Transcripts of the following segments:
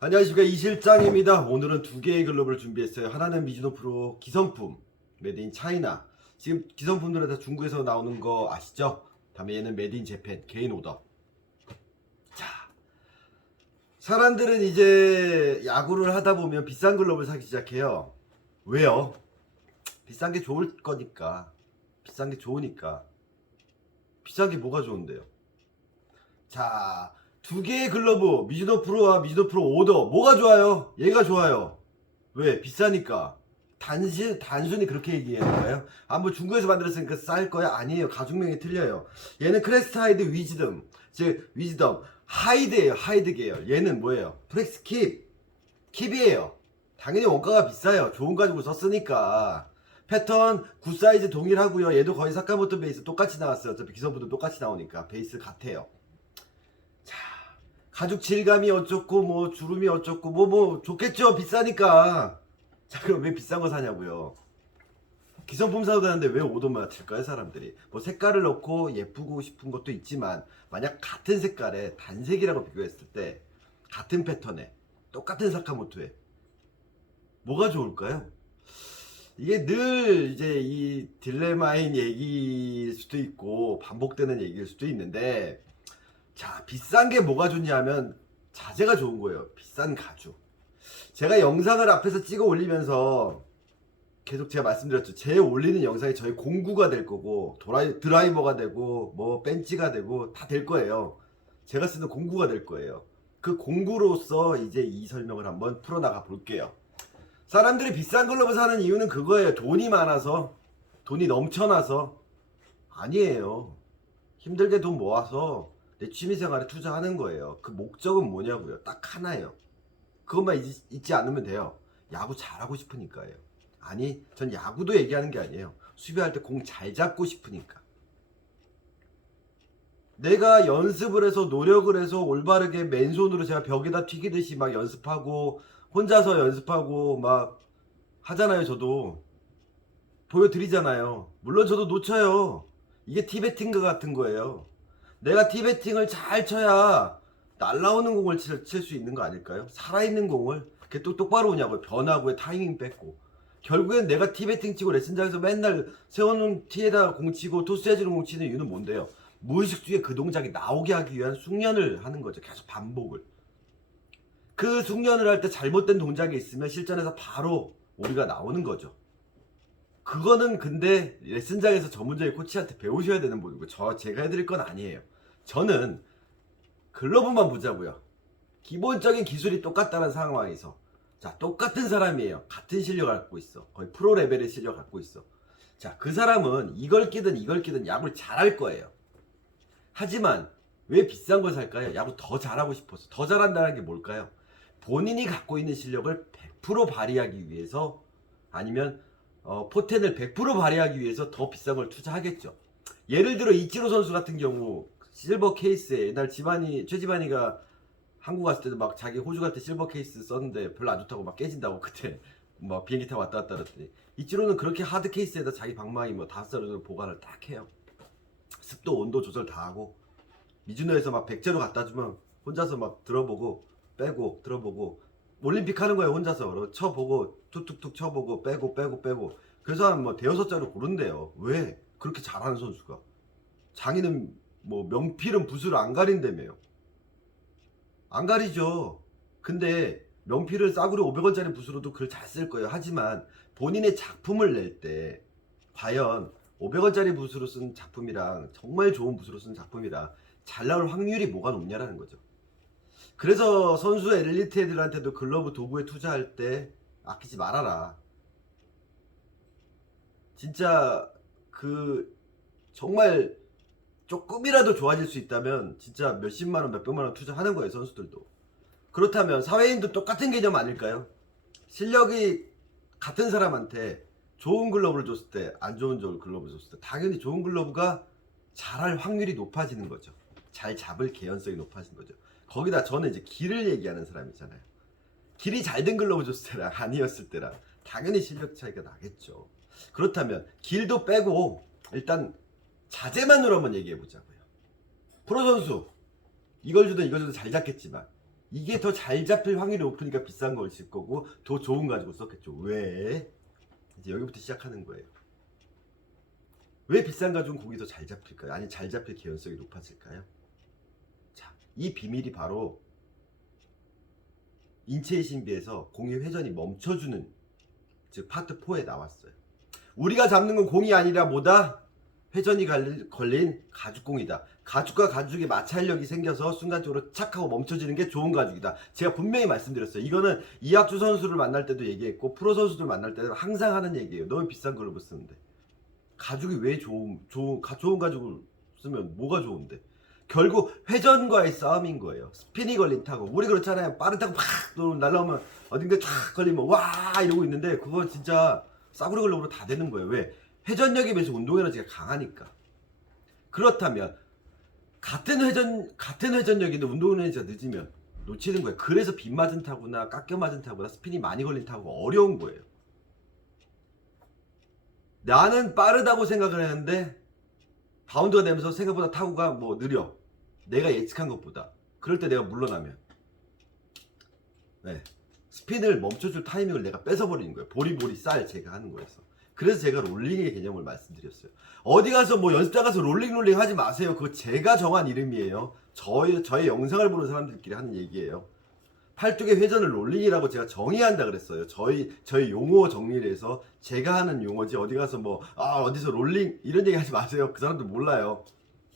안녕하십니까, 이실장입니다. 오늘은 두 개의 글러브를 준비했어요. 하나는 미즈노 프로 기성품 메드 인 차이나. 지금 기성품들은 다 중국에서 나오는 거 아시죠? 다음에 얘는 메드 인 재팬 개인 오더. 자, 사람들은 이제 야구를 하다 보면 비싼 글러브를 사기 시작해요. 왜요? 비싼 게 좋을 거니까. 비싼 게 좋으니까. 비싼 게 뭐가 좋은데요? 자, 두 개의 글러브, 미즈노 프로와 미즈노 프로 오더, 뭐가 좋아요? 얘가 좋아요. 왜? 비싸니까. 단순히 그렇게 얘기하는가요? 아, 뭐 중국에서 만들었으니까 쌀 거야? 아니에요. 가죽명이 틀려요. 얘는 크레스트 하이드 위즈덤, 즉 위즈덤 하이드예요. 하이드 계열. 얘는 뭐예요? 프렉스 킵이에요. 당연히 원가가 비싸요. 좋은 가죽을 썼으니까. 패턴 굿 사이즈 동일하고요. 얘도 거의 사카모토 베이스 똑같이 나왔어요. 어차피 기성부도 똑같이 나오니까 베이스 같아요. 자, 가죽 질감이 어쩌고 뭐 주름이 어쩌고 뭐 좋겠죠. 비싸니까. 자, 그럼 왜 비싼 거 사냐고요. 기성품 사도 되는데 왜 오더만 칠까요, 사람들이? 뭐 색깔을 넣고 예쁘고 싶은 것도 있지만 만약 같은 색깔에 단색이라고 비교했을 때 같은 패턴에 똑같은 사카모토에 뭐가 좋을까요? 이게 늘 이제 이 딜레마인 얘기일 수도 있고 반복되는 얘기일 수도 있는데, 자, 비싼 게 뭐가 좋냐면 자재가 좋은 거예요. 비싼 가죽. 제가 영상을 앞에서 찍어 올리면서 계속 제가 말씀드렸죠. 제 올리는 영상이 저희 공구가 될 거고 드라이버가 되고 뭐 벤치가 되고 다 될 거예요. 제가 쓰는 공구가 될 거예요. 그 공구로서 이제 이 설명을 한번 풀어나가 볼게요. 사람들이 비싼 글러브 사는 이유는 그거예요. 돈이 많아서, 돈이 넘쳐나서. 아니에요. 힘들게 돈 모아서 내 취미생활에 투자하는 거예요. 그 목적은 뭐냐고요. 딱 하나예요. 그것만 잊지 않으면 돼요. 야구 잘하고 싶으니까요. 아니, 전 야구도 얘기하는 게 아니에요. 수비할 때 공 잘 잡고 싶으니까. 내가 연습을 해서 노력을 해서 올바르게 맨손으로 제가 벽에다 튀기듯이 막 연습하고 혼자서 연습하고 막 하잖아요. 저도 보여드리잖아요. 물론 저도 놓쳐요. 이게 티베팅과 같은 거예요. 내가 티베팅을 잘 쳐야 날라오는 공을 칠 수 있는 거 아닐까요? 살아있는 공을. 그게 또 똑바로 오냐고요. 변화구에 타이밍 뺏고. 결국엔 내가 티베팅 치고 레슨장에서 맨날 세워놓은 티에다가 공 치고 토스해주는 공 치는 이유는 뭔데요? 무의식 중에 그 동작이 나오게 하기 위한 숙련을 하는 거죠. 계속 반복을. 그 숙련을 할 때 잘못된 동작이 있으면 실전에서 바로 오리가 나오는 거죠. 그거는 근데 레슨장에서 전문적인 코치한테 배우셔야 되는 부분이고 제가 해드릴 건 아니에요. 저는 글러브만 보자고요. 기본적인 기술이 똑같다는 상황에서, 자, 똑같은 사람이에요. 같은 실력 갖고 있어. 거의 프로 레벨의 실력 갖고 있어. 자, 그 사람은 이걸 끼든 이걸 끼든 야구를 잘할 거예요. 하지만 왜 비싼 걸 살까요? 야구 더 잘하고 싶어서. 더 잘한다는 게 뭘까요? 본인이 갖고 있는 실력을 100% 발휘하기 위해서, 아니면 포텐을 100% 발휘하기 위해서 더 비싼 걸 투자하겠죠. 예를 들어 이치로 선수 같은 경우 실버 케이스에, 옛날 최지만이가 한국 갔을 때도 막 자기 호주 갈 때 실버 케이스 썼는데 별로 안 좋다고 막 깨진다고 그때 막 비행기 타고 왔다 갔다 그랬더니, 이치로는 그렇게 하드 케이스에다 자기 방망이 뭐 5살 정도 보관을 딱 해요. 습도 온도 조절 다 하고, 미즈노에서 막 백제로 갖다 주면 혼자서 막 들어보고 빼고 들어보고 올림픽 하는 거예요. 혼자서 쳐보고 툭툭툭 쳐보고 빼고 그래서 한 뭐 대여섯 자로 고른대요. 왜? 그렇게 잘하는 선수가. 장인은 뭐 명필은 붓을 안 가린다며요. 안 가리죠. 근데 명필을 싸구려 500원짜리 붓으로도 글 잘 쓸 거예요. 하지만 본인의 작품을 낼 때 과연 500원짜리 붓으로 쓴 작품이랑 정말 좋은 붓으로 쓴 작품이랑 잘 나올 확률이 뭐가 높냐라는 거죠. 그래서 선수 엘리트 애들한테도 글러브 도구에 투자할 때 아끼지 말아라. 진짜 그 정말 조금이라도 좋아질 수 있다면 진짜 몇십만원 몇백만원 투자하는 거예요. 선수들도. 그렇다면 사회인도 똑같은 개념 아닐까요? 실력이 같은 사람한테 좋은 글러브를 줬을 때, 안 좋은 글러브를 줬을 때 당연히 좋은 글러브가 잘할 확률이 높아지는 거죠. 잘 잡을 개연성이 높아지는 거죠. 거기다 저는 이제 길을 얘기하는 사람이잖아요. 길이 잘 된 글러브 줬을 때랑 아니었을 때랑 당연히 실력 차이가 나겠죠. 그렇다면 길도 빼고 일단 자재만으로 한번 얘기해 보자고요. 프로 선수 이걸 주든 이걸 주든 잘 잡겠지만 이게 더 잘 잡힐 확률이 높으니까 비싼 걸 칠 거고 더 좋은 가지고 썼겠죠. 왜? 이제 여기부터 시작하는 거예요. 왜 비싼 가죽은 공이 더 잘 잡힐까요? 아니 잘 잡힐 개연성이 높아질까요? 자, 이 비밀이 바로 인체의 신비에서 공의 회전이 멈춰주는 즉 파트 4에 나왔어요. 우리가 잡는 건 공이 아니라 뭐다? 회전이 걸린 가죽공이다. 가죽과 가죽의 마찰력이 생겨서 순간적으로 착 하고 멈춰지는 게 좋은 가죽이다. 제가 분명히 말씀드렸어요. 이거는 이학주 선수를 만날 때도 얘기했고 프로 선수들 만날 때도 항상 하는 얘기예요. 너무 비싼 글러브 쓰는데 가죽이 왜 좋은 가죽을 쓰면 뭐가 좋은데? 결국 회전과의 싸움인 거예요. 스핀이 걸린 타고 우리 그렇잖아요. 빠른 타고 팍 날라오면 어딘가 쫙 걸리면 와 이러고 있는데 그거 진짜 싸구려 글러브로 다 되는 거예요. 왜? 회전력에 비해서 운동 에너지가 강하니까. 그렇다면 같은 회전력인데 운동 에너지가 늦으면 놓치는 거예요. 그래서 빗 맞은 타구나 깎여 맞은 타구나 스핀이 많이 걸린 타구가 어려운 거예요. 나는 빠르다고 생각을 했는데 바운드가 되면서 생각보다 타구가 뭐 느려. 내가 예측한 것보다. 그럴 때 내가 물러나면 네. 스핀을 멈춰줄 타이밍을 내가 뺏어버리는 거예요. 보리보리 쌀 제가 하는 거에서. 그래서 제가 롤링의 개념을 말씀드렸어요. 어디 가서 뭐 연습장 가서 롤링 하지 마세요. 그거 제가 정한 이름이에요. 저의 영상을 보는 사람들끼리 하는 얘기예요. 팔뚝의 회전을 롤링이라고 제가 정의한다 그랬어요. 저희 용어 정리를 해서 제가 하는 용어지 어디 가서 뭐 어디서 롤링 이런 얘기 하지 마세요. 그 사람들 몰라요.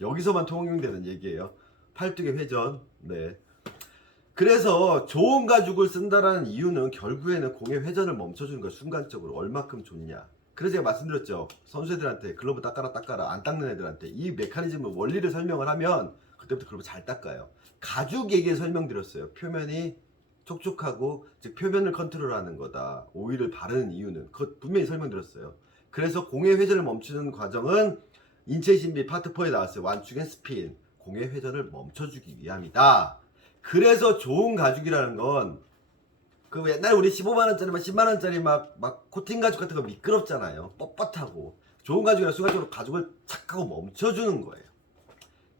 여기서만 통용되는 얘기예요. 팔뚝의 회전. 네. 그래서 좋은 가죽을 쓴다라는 이유는 결국에는 공의 회전을 멈춰주는 거야. 순간적으로 얼마큼 좋냐. 그래서 제가 말씀드렸죠. 선수들한테 글러브 닦아라 안 닦는 애들한테 이 메커니즘을 원리를 설명을 하면 그때부터 글러브 잘 닦아요. 가죽 얘기에 설명드렸어요. 표면이 촉촉하고 즉 표면을 컨트롤하는 거다. 오일을 바르는 이유는 그거 분명히 설명드렸어요. 그래서 공의 회전을 멈추는 과정은 인체 신비 파트 4에 나왔어요. 완축 앤 스핀. 공의 회전을 멈춰주기 위함이다. 그래서 좋은 가죽이라는 건 그 옛날에 우리 15만원짜리 10만원짜리 막 코팅 가죽 같은 거 미끄럽잖아요. 뻣뻣하고 좋은 가죽이라 순간적으로 가죽을 착 하고 멈춰주는 거예요.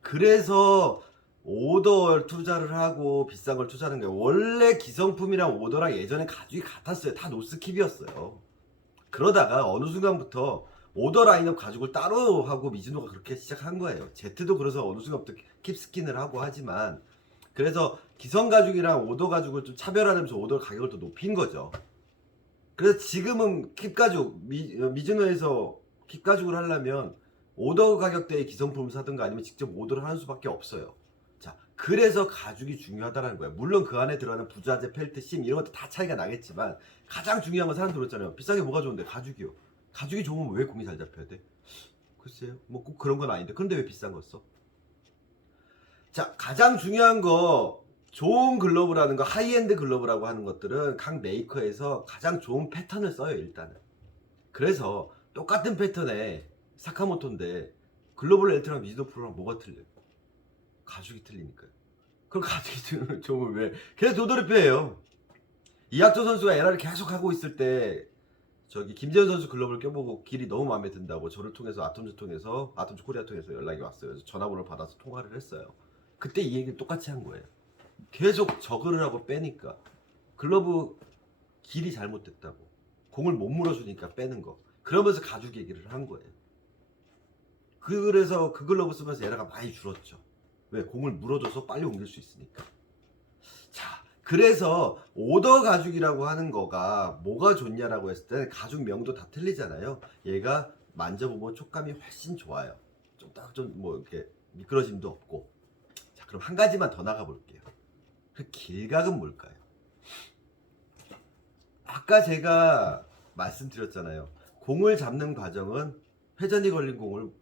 그래서 오더 투자를 하고 비싼 걸 투자하는 거예요. 원래 기성품이랑 오더랑 예전에 가죽이 같았어요. 다 노스킵이었어요. 그러다가 어느 순간부터 오더 라인업 가죽을 따로 하고 미즈노가 그렇게 시작한 거예요. 제트도 그래서 어느 순간부터 킵스킨을 하고 하지만 그래서 기성 가죽이랑 오더 가죽을 좀 차별화하면서 오더 가격을 더 높인 거죠. 그래서 지금은 킵 가죽 미즈노에서 킵 가죽을 하려면 오더 가격대의 기성품을 사든가 아니면 직접 오더를 하는 수밖에 없어요. 자, 그래서 가죽이 중요하다는 거예요. 물론 그 안에 들어가는 부자재, 펠트, 심 이런 것도 다 차이가 나겠지만 가장 중요한 건 사람들 그랬잖아요. 비싼 게 뭐가 좋은데? 가죽이요. 가죽이 좋으면 왜 공이 잘 잡혀야 돼? 글쎄요. 뭐 꼭 그런 건 아닌데. 그런데 왜 비싼 거 써? 자, 가장 중요한 거 좋은 글러브라는 거 하이엔드 글러브라고 하는 것들은 각 메이커에서 가장 좋은 패턴을 써요. 일단은. 그래서 똑같은 패턴에 사카모토인데 글로벌 엘트랑 미즈노 프로랑 뭐가 틀려요? 가죽이 틀리니까요. 그럼 가죽이 좋으면 왜? 계속 도돌이표예요. 이학조 선수가 에라를 계속 하고 있을 때 저기 김재현 선수 글러브를 껴보고 길이 너무 마음에 든다고 저를 통해서 아톰즈 코리아 통해서 연락이 왔어요. 그래서 전화번호를 받아서 통화를 했어요. 그때 이 얘기를 똑같이 한 거예요. 계속 저그를 하고 빼니까 글러브 길이 잘못됐다고 공을 못 물어주니까 빼는 거 그러면서 가죽 얘기를 한 거예요. 그래서 그 글러브 쓰면서 에라가 많이 줄었죠. 왜? 공을 물어줘서 빨리 옮길 수 있으니까. 자, 그래서 오더 가죽이라고 하는 거가 뭐가 좋냐라고 했을 때 가죽 명도 다 틀리잖아요. 얘가 만져보면 촉감이 훨씬 좋아요. 좀 딱 좀 뭐 이렇게 미끄러짐도 없고. 자, 그럼 한 가지만 더 나가 볼게요. 그 길각은 뭘까요? 아까 제가 말씀드렸잖아요. 공을 잡는 과정은 회전이 걸린 공을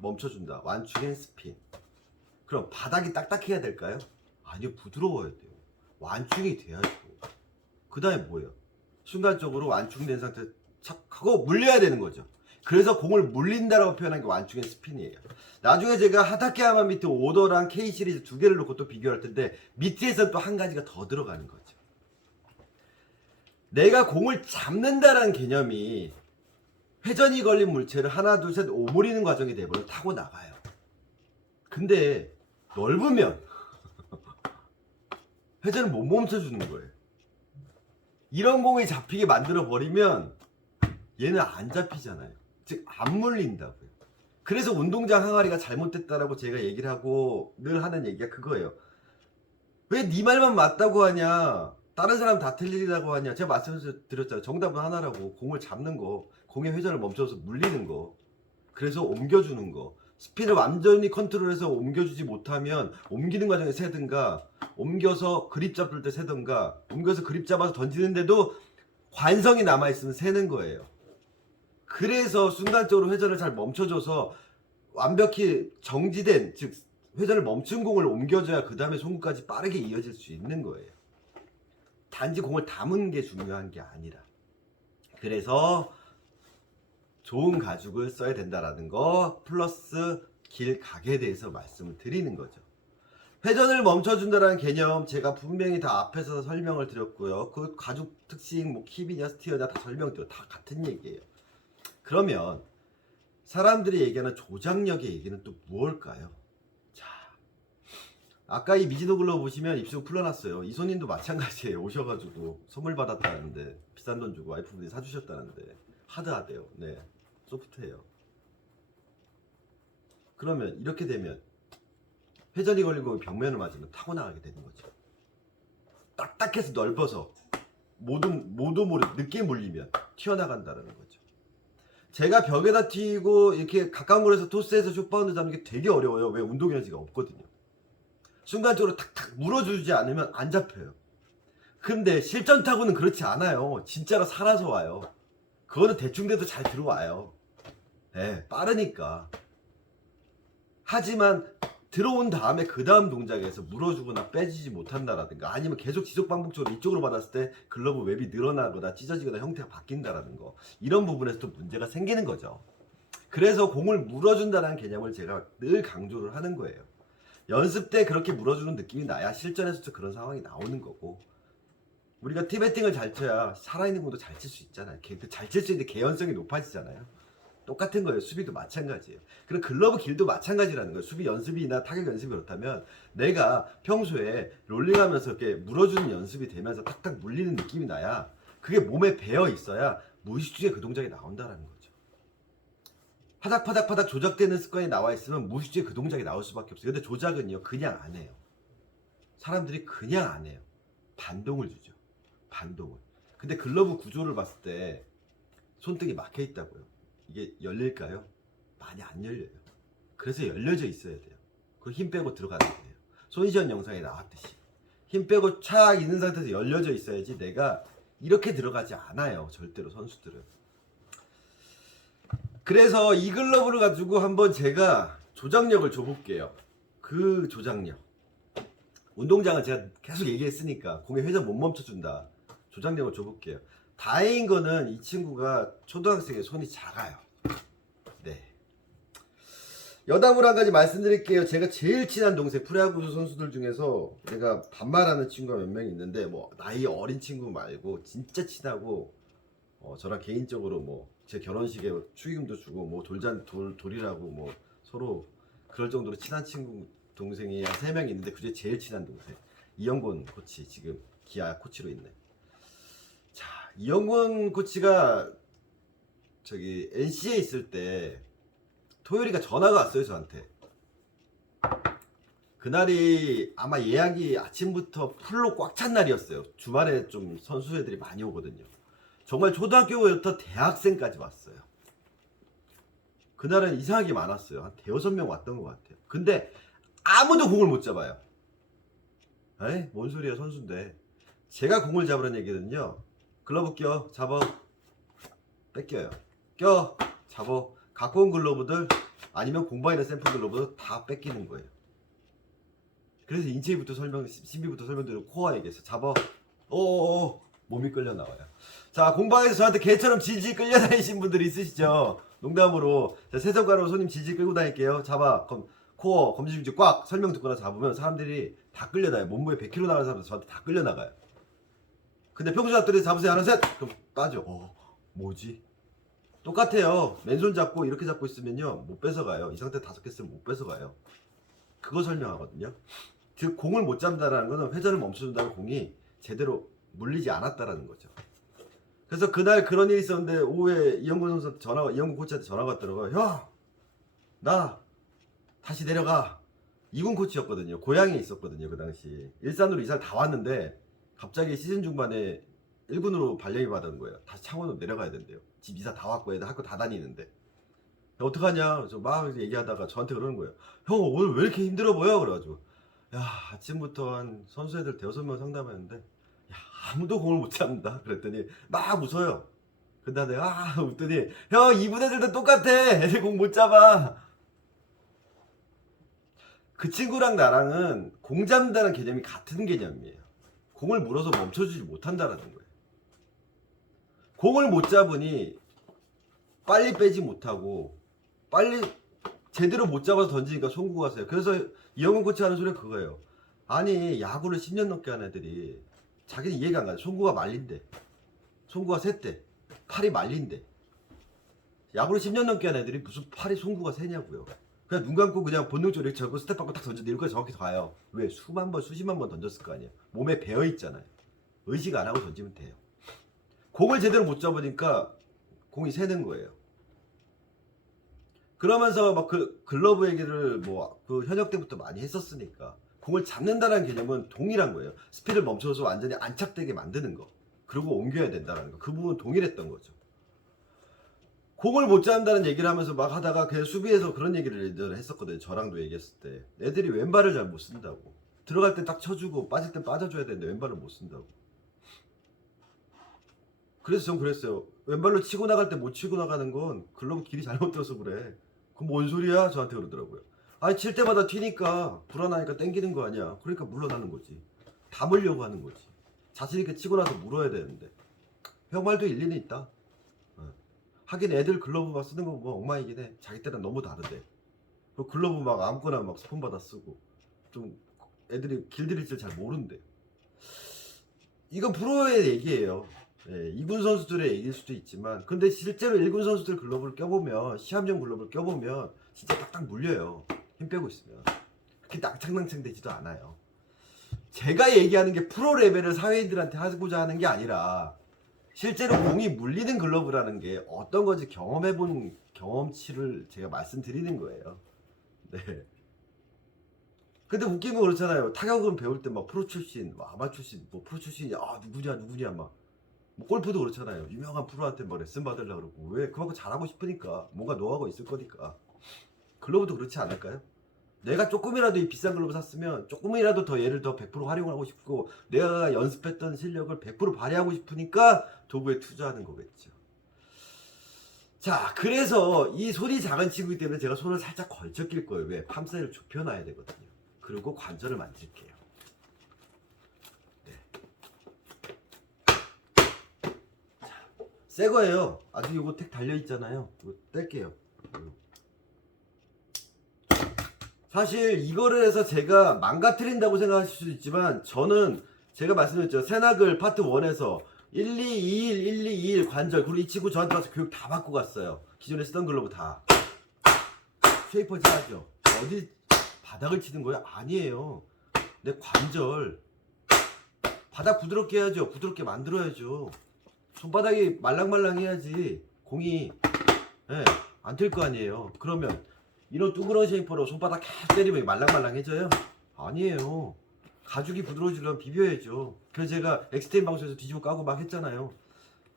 멈춰준다. 완축 앤 스핀. 그럼 바닥이 딱딱해야 될까요? 아니요, 부드러워야 돼요. 완충이 돼야죠. 그 다음에 뭐예요? 순간적으로 완충된 상태에서 착 하고 물려야 되는 거죠. 그래서 공을 물린다라고 표현한 게 완충 앤 스핀이에요. 나중에 제가 하타케야마 미트 오더랑 K 시리즈 두 개를 놓고 또 비교할 텐데 밑에서 또 한 가지가 더 들어가는 거죠. 내가 공을 잡는다라는 개념이 회전이 걸린 물체를 하나 둘 셋 오므리는 과정이 돼버려 타고 나가요. 근데 넓으면 회전을 못 멈춰주는 거예요. 이런 공이 잡히게 만들어 버리면 얘는 안 잡히잖아요. 즉 안 물린다고요. 그래서 운동장 항아리가 잘못됐다라고 제가 얘기를 하고 늘 하는 얘기가 그거예요. 왜 네 말만 맞다고 하냐, 다른 사람 다 틀리다고 하냐. 제가 말씀드렸잖아요. 정답은 하나라고. 공을 잡는 거, 공의 회전을 멈춰서 물리는 거, 그래서 옮겨주는 거. 스피드를 완전히 컨트롤해서 옮겨주지 못하면 옮기는 과정에 세든가, 옮겨서 그립 잡을 때 세든가, 옮겨서 그립 잡아서 던지는데도 관성이 남아있으면 세는 거예요. 그래서 순간적으로 회전을 잘 멈춰줘서 완벽히 정지된, 즉 회전을 멈춘 공을 옮겨줘야 그 다음에 송구까지 빠르게 이어질 수 있는 거예요. 단지 공을 담은 게 중요한 게 아니라. 그래서 좋은 가죽을 써야 된다라는 거 플러스 길각에 대해서 말씀을 드리는 거죠. 회전을 멈춰준다는 개념 제가 분명히 다 앞에서 설명을 드렸고요. 그 가죽 특징 뭐 킵이냐 스티어냐 다 설명드려, 다 같은 얘기예요. 그러면 사람들이 얘기하는 조작력의 얘기는 또 무엇일까요? 자, 아까 이 미즈노 글러브 보시면 입술 풀러놨어요. 이손님도 마찬가지예요. 오셔가지고 선물 받았다는데, 비싼 돈 주고 와이프분이 사주셨다는데 하드하대요. 네, 소프트해요. 그러면 이렇게 되면 회전이 걸리고 벽면을 맞으면 타고나가게 되는 거죠. 딱딱해서 넓어서 모두 모르 늦게 물리면 튀어나간다는 거죠. 제가 벽에다 튀고 이렇게 가까운 거리에서 토스해서 슛바운드 잡는 게 되게 어려워요. 왜? 운동 에너지가 없거든요. 순간적으로 탁탁 물어주지 않으면 안 잡혀요. 근데 실전 타구는 그렇지 않아요. 진짜로 살아서 와요. 그거는 대충 돼도 잘 들어와요. 네, 빠르니까. 하지만 들어온 다음에 그 다음 동작에서 물어주거나 빼지지 못한다라든가, 아니면 계속 지속 반복적으로 이쪽으로 받았을 때 글러브 웹이 늘어나거나 찢어지거나 형태가 바뀐다라는 거, 이런 부분에서 또 문제가 생기는 거죠. 그래서 공을 물어준다는 개념을 제가 늘 강조를 하는 거예요. 연습 때 그렇게 물어주는 느낌이 나야 실전에서도 그런 상황이 나오는 거고, 우리가 티베팅을 잘 쳐야 살아있는 공도 잘 칠 수 있잖아요. 잘 칠 수 있는데 개연성이 높아지잖아요. 똑같은 거예요. 수비도 마찬가지예요. 그럼 글러브 길도 마찬가지라는 거예요. 수비 연습이나 타격 연습이 그렇다면 내가 평소에 롤링하면서 이렇게 물어주는 연습이 되면서 탁탁 물리는 느낌이 나야, 그게 몸에 배어 있어야 무의식 중에 그 동작이 나온다라는 거죠. 파닥파닥 조작되는 습관이 나와 있으면 무의식 중에 그 동작이 나올 수밖에 없어요. 근데 조작은요, 그냥 안 해요. 사람들이 그냥 안 해요. 반동을 주죠. 반동을. 근데 글러브 구조를 봤을 때 손등이 막혀 있다고요. 이게 열릴까요? 많이 안 열려요. 그래서 열려져 있어야 돼요. 그리고 힘 빼고 들어가는 거예요. 손시현 영상에 나왔듯이 힘 빼고 착 있는 상태에서 열려져 있어야지 내가 이렇게 들어가지 않아요. 절대로 선수들은. 그래서 이 글러브를 가지고 한번 제가 조작력을 줘볼게요. 그 조작력. 운동장은 제가 계속 얘기했으니까 공의 회전 못 멈춰준다. 조작력을 줘볼게요. 다행인 거는 이 친구가 초등학생의 손이 작아요. 네. 여담으로 한 가지 말씀드릴게요. 제가 제일 친한 동생, 프로야구 선수들 중에서 제가 반말하는 친구가 몇 명 있는데, 뭐 나이 어린 친구 말고 진짜 친하고, 저랑 개인적으로 뭐 제 결혼식에 축의금도 주고 뭐 돌이라고 뭐 서로 그럴 정도로 친한 친구 동생이 한 3명 있는데, 그중에 제일 친한 동생 이영곤 코치, 지금 기아 코치로 있네. 자, 이영곤 코치가 저기 NC에 있을 때 토요일이가 전화가 왔어요, 저한테. 그날이 아마 예약이 아침부터 풀로 꽉 찬 날이었어요. 주말에 좀 선수 애들이 많이 오거든요. 정말 초등학교부터 대학생까지 왔어요. 그날은 이상하게 많았어요. 한 대여섯 명 왔던 것 같아요. 근데 아무도 공을 못 잡아요. 에이, 뭔 소리야, 선수인데. 제가 공을 잡으라는 얘기는요, 글러브 껴, 잡아, 뺏겨요. 껴, 잡아. 갖고 온 글러브들, 아니면 공방이나 샘플 글러브들 다 뺏기는 거예요. 그래서 인체부터 신비부터 설명드리고 코어 얘기해서 잡아. 어어어, 몸이 끌려 나와요. 자, 공방에서 저한테 개처럼 질질 끌려 다니신 분들이 있으시죠? 농담으로. 자, 세 손가락으로 손님 질질 끌고 다닐게요. 잡아. 코어, 검지중지 꽉 설명 듣거나 잡으면 사람들이 다 끌려나요. 몸무게 100kg 나가는 사람들 저한테 다 끌려나가요. 근데 평소 잡더니 잡으세요. 하나, 셋! 그럼 빠져. 뭐지? 똑같아요. 맨손 잡고 이렇게 잡고 있으면요, 못 뺏어가요. 이 상태 5개 쓰면 못 뺏어가요. 그거 설명하거든요. 즉 공을 못 잡는다는 거는 회전을 멈춰준다는 공이 제대로 물리지 않았다라는 거죠. 그래서 그날 그런 일이 있었는데 오후에 이영구 코치한테 전화가 왔더라고요. 형, 나 다시 내려가. 이군 코치였거든요. 고향에 있었거든요. 그 당시 일산으로 이사를 다 왔는데 갑자기 시즌 중반에 1군으로 발령이 받은 거예요. 다시 창원으로 내려가야 된대요. 집 이사 다 왔고 애들 학교 다 다니는데 어떡하냐. 그래서 막 얘기하다가 저한테 그러는 거예요. 형 오늘 왜 이렇게 힘들어 보여? 그래가지고 야 아침부터 한 선수 애들 5명 상담했는데 야 아무도 공을 못 잡는다. 그랬더니 막 웃어요. 근데 내가 웃더니 형 이분 애들도 똑같아. 애들 공 못 잡아. 그 친구랑 나랑은 공 잡는다는 개념이 같은 개념이에요. 공을 물어서 멈춰주지 못한다는 거예요. 공을 못 잡으니 빨리 빼지 못하고 빨리 제대로 못 잡아서 던지니까 송구가 세요. 그래서 이영훈 코치 하는 소리가 그거예요. 아니 야구를 10년 넘게 한 애들이 자기는 이해가 안 가요. 송구가 말린대. 송구가 셌대. 팔이 말린대. 야구를 10년 넘게 한 애들이 무슨 팔이 송구가 세냐고요. 그냥 눈 감고 그냥 본능적으로 이렇게 잡고 스텝 받고 딱 던져 내릴 거에 정확히 가요. 왜? 수만 번 수십만 번 던졌을 거 아니에요. 몸에 배어 있잖아요. 의식 안 하고 던지면 돼요. 공을 제대로 못 잡으니까 공이 새는 거예요. 그러면서 막 그 글러브 얘기를 뭐 그 현역 때부터 많이 했었으니까 공을 잡는다는 개념은 동일한 거예요. 스피드를 멈춰서 완전히 안착되게 만드는 거. 그리고 옮겨야 된다는 거. 그 부분은 동일했던 거죠. 공을 못 잡는다는 얘기를 하면서 막 하다가 그냥 수비에서 그런 얘기를 예전에 했었거든요. 저랑도 얘기했을 때 애들이 왼발을 잘 못 쓴다고. 들어갈 때 딱 쳐주고 빠질 때 빠져줘야 되는데 왼발을 못 쓴다고. 그래서 전 그랬어요. 왼발로 치고 나갈 때 못 치고 나가는 건 글러브 길이 잘못 들어서 그래. 그럼 뭔 소리야? 저한테 그러더라고요. 아니 칠 때마다 튀니까 불안하니까 땡기는 거 아니야. 그러니까 물러나는 거지. 담으려고 하는 거지. 자신 있게 치고 나서 물어야 되는데. 형 말도 일리는 있다. 하긴 애들 글러브 막 쓰는 거 뭐 엉망이긴 해. 자기 때랑 너무 다르대. 글러브 막 아무거나 막 스폰 받아 쓰고 좀 애들이 길들일 줄 잘 모른대. 이건 프로의 얘기예요. 예, 2군 선수들의 얘기일 수도 있지만 근데 실제로 1군 선수들 글러브를 껴보면 시합용 글러브를 껴보면 진짜 딱딱 물려요. 힘 빼고 있으면 그렇게 낭창낭창 되지도 않아요. 제가 얘기하는 게 프로 레벨을 사회인들한테 하고자 하는 게 아니라 실제로 공이 물리는 글러브라는 게 어떤 건지 경험해본 경험치를 제가 말씀드리는 거예요. 네. 근데 웃긴 거 그렇잖아요. 타격은 배울 때 막 프로 출신, 뭐 아마 출신, 뭐 프로 출신이 누구냐 막. 뭐 골프도 그렇잖아요. 유명한 프로한테 뭐 레슨 받으려고 그러고 왜? 그만큼 잘하고 싶으니까 뭔가 노하우가 있을 거니까. 글러브도 그렇지 않을까요? 내가 조금이라도 이 비싼 글러브 샀으면 조금이라도 더 얘를 더 100% 활용하고 싶고 내가 연습했던 실력을 100% 발휘하고 싶으니까 도구에 투자하는 거겠죠. 자, 그래서 이 손이 작은 친구이기 때문에 제가 손을 살짝 걸쳐 낄 거예요. 왜? 팜 사이를 좁혀놔야 되거든요. 그리고 관절을 만질게요. 새 거예요. 아직 이거 택 달려있잖아요. 이거 뗄게요. 사실 이거를 해서 제가 망가뜨린다고 생각하실 수도 있지만 저는 제가 말씀드렸죠. 새나글 파트 1에서 1, 2, 2일, 1, 2, 2일 관절 그리고 이 친구 저한테 와서 교육 다 받고 갔어요. 기존에 쓰던 글러브 다. 쉐이퍼지 하죠. 어디 바닥을 치는 거예요? 아니에요. 내 관절 바닥 부드럽게 해야죠. 부드럽게 만들어야죠. 손바닥이 말랑말랑해야지 공이 안 튈 거 아니에요. 그러면 이런 뚜그러운 쉐이퍼로 손바닥 계속 때리면 말랑말랑해져요? 아니에요. 가죽이 부드러워지려면 비벼야죠. 그래서 제가 엑스트림 방송에서 뒤집어 까고 막 했잖아요.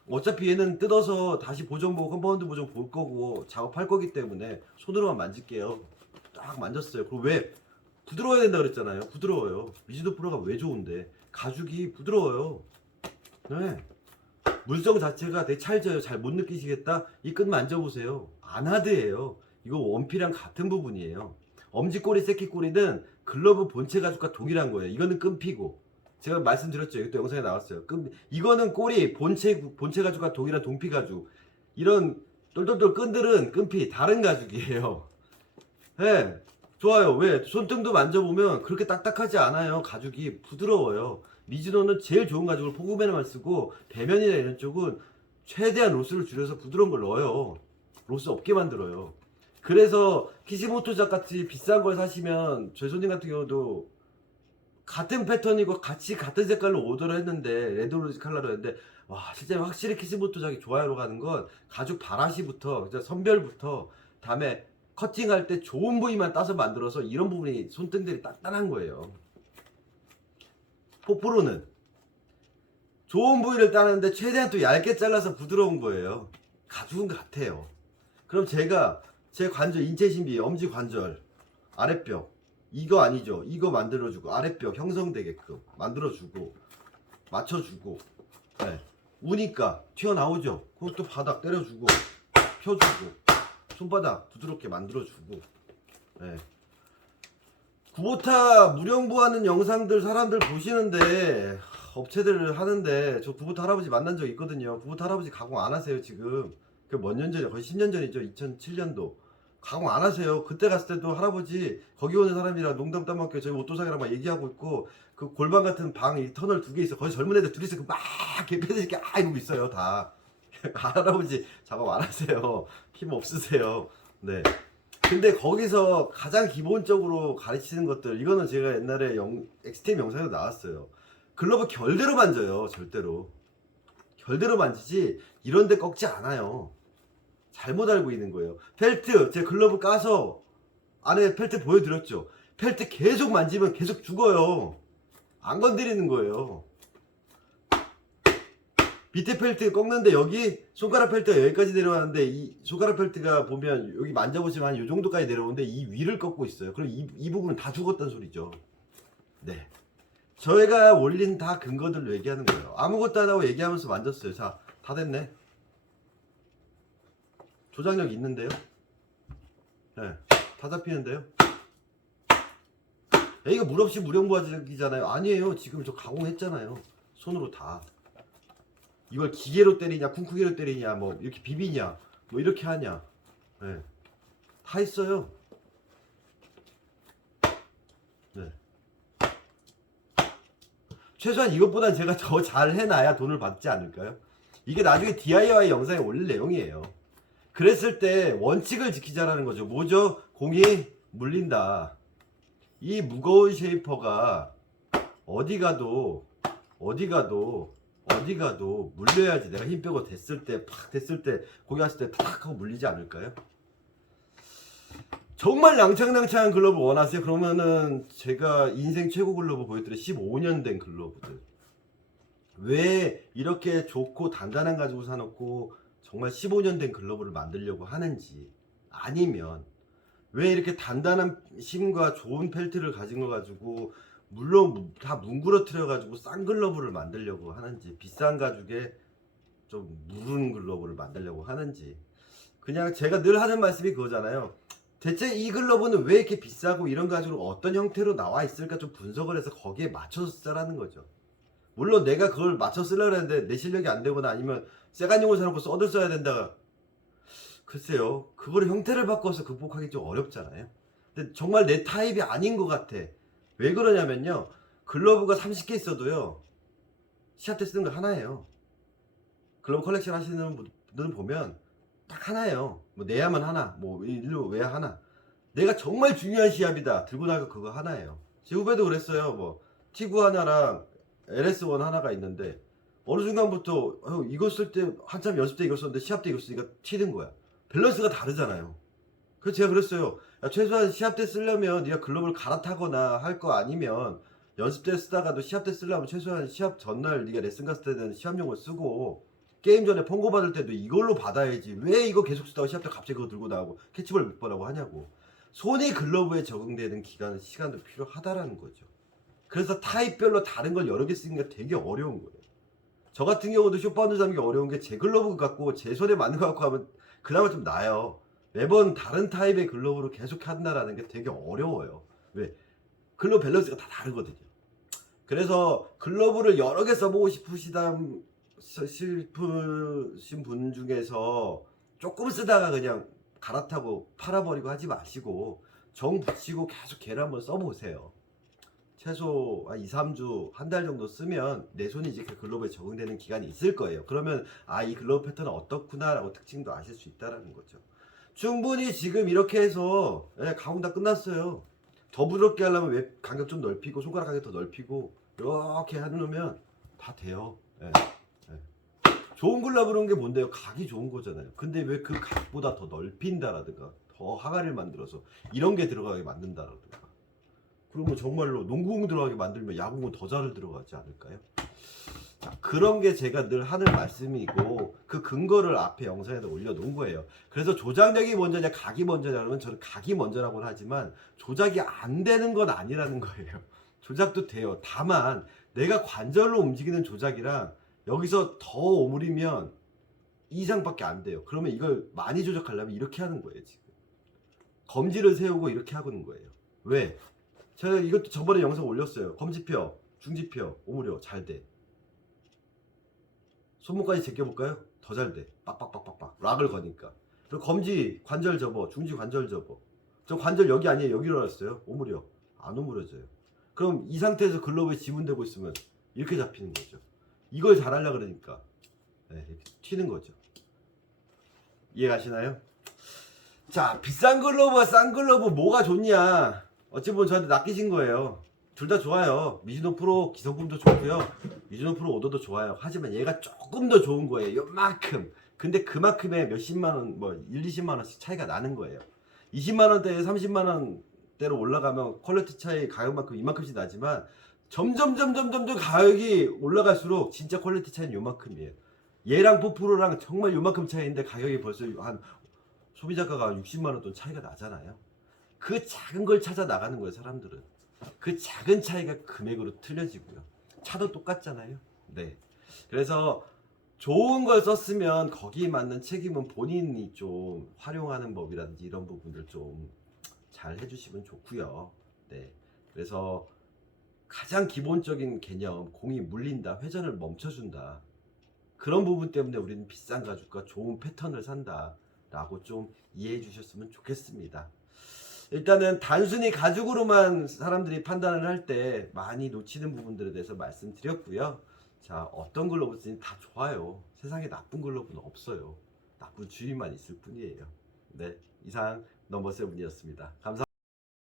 어차피 얘는 뜯어서 다시 보정 보고 컴파운드 보정 볼 거고 작업할 거기 때문에 손으로만 만질게요. 딱 만졌어요. 그리고 왜? 부드러워야 된다 그랬잖아요. 부드러워요. 미즈노 프로가 왜 좋은데? 가죽이 부드러워요. 네. 물성 자체가 되게 찰져요. 잘 못 느끼시겠다? 이 끝 만져보세요. 아나드예요. 이거 원피랑 같은 부분이에요. 엄지꼬리, 새끼꼬리는 글러브 본체 가죽과 동일한 거예요. 이거는 끈피고. 제가 말씀드렸죠. 이것도 영상에 나왔어요. 이거는 꼬리, 본체 가죽과 동일한 동피 가죽. 이런 똘똘똘 끈들은 끈피, 다른 가죽이에요. 네, 좋아요. 왜? 손등도 만져보면 그렇게 딱딱하지 않아요. 가죽이 부드러워요. 미즈노는 제일 좋은 가죽을 포그맨에만 쓰고 배면이나 이런 쪽은 최대한 로스를 줄여서 부드러운 걸 넣어요. 로스 없게 만들어요. 그래서 키시모토작 같이 비싼 걸 사시면 저희 손님 같은 경우도 같은 패턴이고 같이 같은 색깔로 오더를 했는데 레드 로즈 컬러로 했는데 와 실제 확실히 키스부터 도자기 좋아요로 가는 건 가죽 바라시부터 선별부터 다음에 커팅할 때 좋은 부위만 따서 만들어서 이런 부분이 손등들이 단단한 거예요. 포프로는 좋은 부위를 따는데 최대한 또 얇게 잘라서 부드러운 거예요. 가죽은 같아요. 그럼 제가 제 관절 인체 신비 엄지 관절 아랫뼈 이거 아니죠. 이거 만들어주고 아랫뼈 형성되게끔 만들어주고 맞춰주고 네. 우니까 튀어나오죠. 그럼 또 바닥 때려주고 펴주고 손바닥 부드럽게 만들어주고 네. 구보타 무령부하는 영상들 사람들 보시는데 업체들 하는데 저 구보타 할아버지 만난 적 있거든요. 구보타 할아버지 가공 안 하세요 지금. 그 몇 년 전에 거의 10년 전이죠. 2007년도 가공 안 하세요. 그때 갔을 때도 할아버지 거기 오는 사람이랑 농담 따먹게 저희 오토상이랑 막 얘기하고 있고 그 골반 같은 방 이 터널 2개 있어. 거기 젊은 애들 둘이서 막 개패들 이렇게 이러고 있어요 다. 할아버지 작업 안 하세요. 힘 없으세요. 네. 근데 거기서 가장 기본적으로 가르치는 것들 이거는 제가 옛날에 엑스트림 영상에도 나왔어요. 글러브 결대로 만져요. 절대로 결대로 만지지 이런데 꺾지 않아요. 잘못 알고 있는 거예요. 펠트 제 글러브 까서 안에 펠트 보여드렸죠. 펠트 계속 만지면 계속 죽어요. 안 건드리는 거예요. 밑에 펠트 꺾는데 여기 손가락 펠트가 여기까지 내려가는데 이 손가락 펠트가 보면 여기 만져보시면 한 이 정도까지 내려오는데 이 위를 꺾고 있어요. 그럼 이 부분은 다 죽었다는 소리죠. 네. 저희가 올린 다 근거들로 얘기하는 거예요. 아무것도 안 하고 얘기하면서 만졌어요. 자, 다 됐네. 조작력 있는데요? 네. 다 잡히는데요? 이거 물 없이 무령부하기잖아요. 아니에요. 지금 저 가공했잖아요. 손으로 다. 이걸 기계로 때리냐 쿵쿵이로 때리냐 뭐 이렇게 비비냐 뭐 이렇게 하냐 네. 다 있어요. 네. 최소한 이것보단 제가 더 잘 해놔야 돈을 받지 않을까요? 이게 나중에 DIY 영상에 올릴 내용이에요. 그랬을 때 원칙을 지키자라는 거죠. 뭐죠? 공이 물린다. 이 무거운 쉐이퍼가 어디 가도 물려야지. 내가 힘 빼고 됐을 때 팍 됐을 때 거기 갔을 때 탁 하고 물리지 않을까요? 정말 낭창낭창한 글러브 원하세요? 그러면은 제가 인생 최고 글러브 보여드려 15년 된 글러브들. 왜 이렇게 좋고 단단한 가지고 사놓고 정말 15년 된 글러브를 만들려고 하는지, 아니면 왜 이렇게 단단한 심과 좋은 펠트를 가진 거 가지고 물론 다 뭉그러뜨려 가지고 싼 글러브를 만들려고 하는지, 비싼 가죽에 좀 무른 글러브를 만들려고 하는지. 그냥 제가 늘 하는 말씀이 그거잖아요. 대체 이 글러브는 왜 이렇게 비싸고 이런 가죽으로 어떤 형태로 나와 있을까 좀 분석을 해서 거기에 맞춰서 쓰라는 거죠. 물론 내가 그걸 맞춰 쓰려고 했는데 내 실력이 안 되거나 아니면 세간용을 사놓고 써들 써야 된다. 글쎄요. 그걸 형태를 바꿔서 극복하기 좀 어렵잖아요. 근데 정말 내 타입이 아닌 것 같아. 왜 그러냐면요. 글러브가 30개 있어도요. 시합 때 쓰는 거 하나예요. 글러브 컬렉션 하시는 분들은 보면 딱 하나예요. 뭐 내야만 하나, 뭐 일로 왜야 하나. 내가 정말 중요한 시합이다 들고 나가 그거 하나예요. 제 후배도 그랬어요. 뭐 T9 하나랑 LS1 하나가 있는데 어느 순간부터 이거 쓸 때 한참 연습 때 이거 썼는데 시합 때 이거 쓰니까 튀는 거야. 밸런스가 다르잖아요. 그래서 제가 그랬어요. 야, 최소한 시합 때 쓰려면 네가 글러브를 갈아타거나 할 거 아니면 연습 때 쓰다가도 시합 때 쓰려면 최소한 시합 전날 네가 레슨 갔을 때는 시합용을 쓰고 게임 전에 폰고 받을 때도 이걸로 받아야지. 왜 이거 계속 쓰다가 시합 때 갑자기 그거 들고 나가고 캐치볼 몇 번 하고 하냐고. 손이 글러브에 적응되는 기간, 시간도 필요하다라는 거죠. 그래서 타입별로 다른 걸 여러 개 쓰는 게 되게 어려운 거예요. 저 같은 경우도 숏바운드 잡는 게 어려운 게 제 글러브 갖고 제 손에 맞는 거 갖고 하면 그나마 좀 나아요. 매번 다른 타입의 글러브로 계속 한다라는 게 되게 어려워요. 왜? 글러브 밸런스가 다 다르거든요. 그래서 글러브를 여러 개 써보고 싶으신 분 중에서 조금 쓰다가 그냥 갈아타고 팔아버리고 하지 마시고 정 붙이고 계속 걔를 한번 써보세요. 최소 한 2, 3주, 한 달 정도 쓰면 내 손이 이제 그 글러브에 적응되는 기간이 있을 거예요. 그러면 아, 이 글러브 패턴은 어떻구나 라고 특징도 아실 수 있다라는 거죠. 충분히 지금 이렇게 해서 가공 다 끝났어요. 더 부드럽게 하려면 웹 간격 좀 넓히고 손가락 간격 더 넓히고 이렇게 해놓으면 다 돼요. 예. 예. 좋은 글러브라는 게 뭔데요? 각이 좋은 거잖아요. 근데 왜 그 각보다 더 넓힌다라든가 더 하가를 만들어서 이런 게 들어가게 만든다라든가 그러면 정말로 농구공 들어가게 만들면 야구공 더 잘 들어가지 않을까요? 자, 그런 게 제가 늘 하는 말씀이고 그 근거를 앞에 영상에다 올려놓은 거예요. 그래서 조작력이 먼저냐 각이 먼저냐 그러면 저는 각이 먼저라고는 하지만 조작이 안 되는 건 아니라는 거예요. 조작도 돼요. 다만 내가 관절로 움직이는 조작이랑 여기서 더 오므리면 이 이상밖에 안 돼요. 그러면 이걸 많이 조작하려면 이렇게 하는 거예요. 지금 검지를 세우고 이렇게 하는 거예요. 왜? 제가 이것도 저번에 영상 올렸어요. 검지펴, 중지펴, 오므려 잘 돼. 손목까지 제껴볼까요? 더 잘 돼. 빡빡빡빡빡. 락을 거니까. 그리고 검지 관절 접어, 중지 관절 접어. 저 관절 여기 아니에요. 여기로 놨어요. 오므려. 안 오므려져요. 그럼 이 상태에서 글러브에 지문대고 있으면 이렇게 잡히는 거죠. 이걸 잘하려고 그러니까 네, 이렇게 튀는 거죠. 이해가시나요? 자, 비싼 글러브와 싼 글러브 뭐가 좋냐? 어찌 보면 저한테 낚이신 거예요. 둘 다 좋아요. 미즈노 프로 기성품도 좋고요. 미즈노 프로 오더도 좋아요. 하지만 얘가 조금 더 좋은 거예요. 요만큼. 근데 그만큼에 몇십만 원, 뭐 1, 20만 원씩 차이가 나는 거예요. 20만 원대에 30만 원대로 올라가면 퀄리티 차이 가격만큼 이만큼씩 나지만 점점 가격이 올라갈수록 진짜 퀄리티 차이는 요만큼이에요. 얘랑 포프로랑 정말 요만큼 차이인데 가격이 벌써 한 소비자가가 60만 원 돈 차이가 나잖아요. 그 작은 걸 찾아 나가는 거예요, 사람들은. 그 작은 차이가 금액으로 틀려지고요. 차도 똑같잖아요. 네. 그래서 좋은 걸 썼으면 거기에 맞는 책임은 본인이 좀 활용하는 법이라든지 이런 부분들 좀 잘 해주시면 좋고요. 네. 그래서 가장 기본적인 개념, 공이 물린다, 회전을 멈춰준다. 그런 부분 때문에 우리는 비싼 가죽과 좋은 패턴을 산다. 라고 좀 이해해 주셨으면 좋겠습니다. 일단은 단순히 가죽으로만 사람들이 판단을 할 때 많이 놓치는 부분들에 대해서 말씀드렸고요. 자, 어떤 글러브 쓰니 다 좋아요. 세상에 나쁜 글러브는 없어요. 나쁜 주의만 있을 뿐이에요. 네, 이상 넘버 세븐이었습니다. 감사합니다.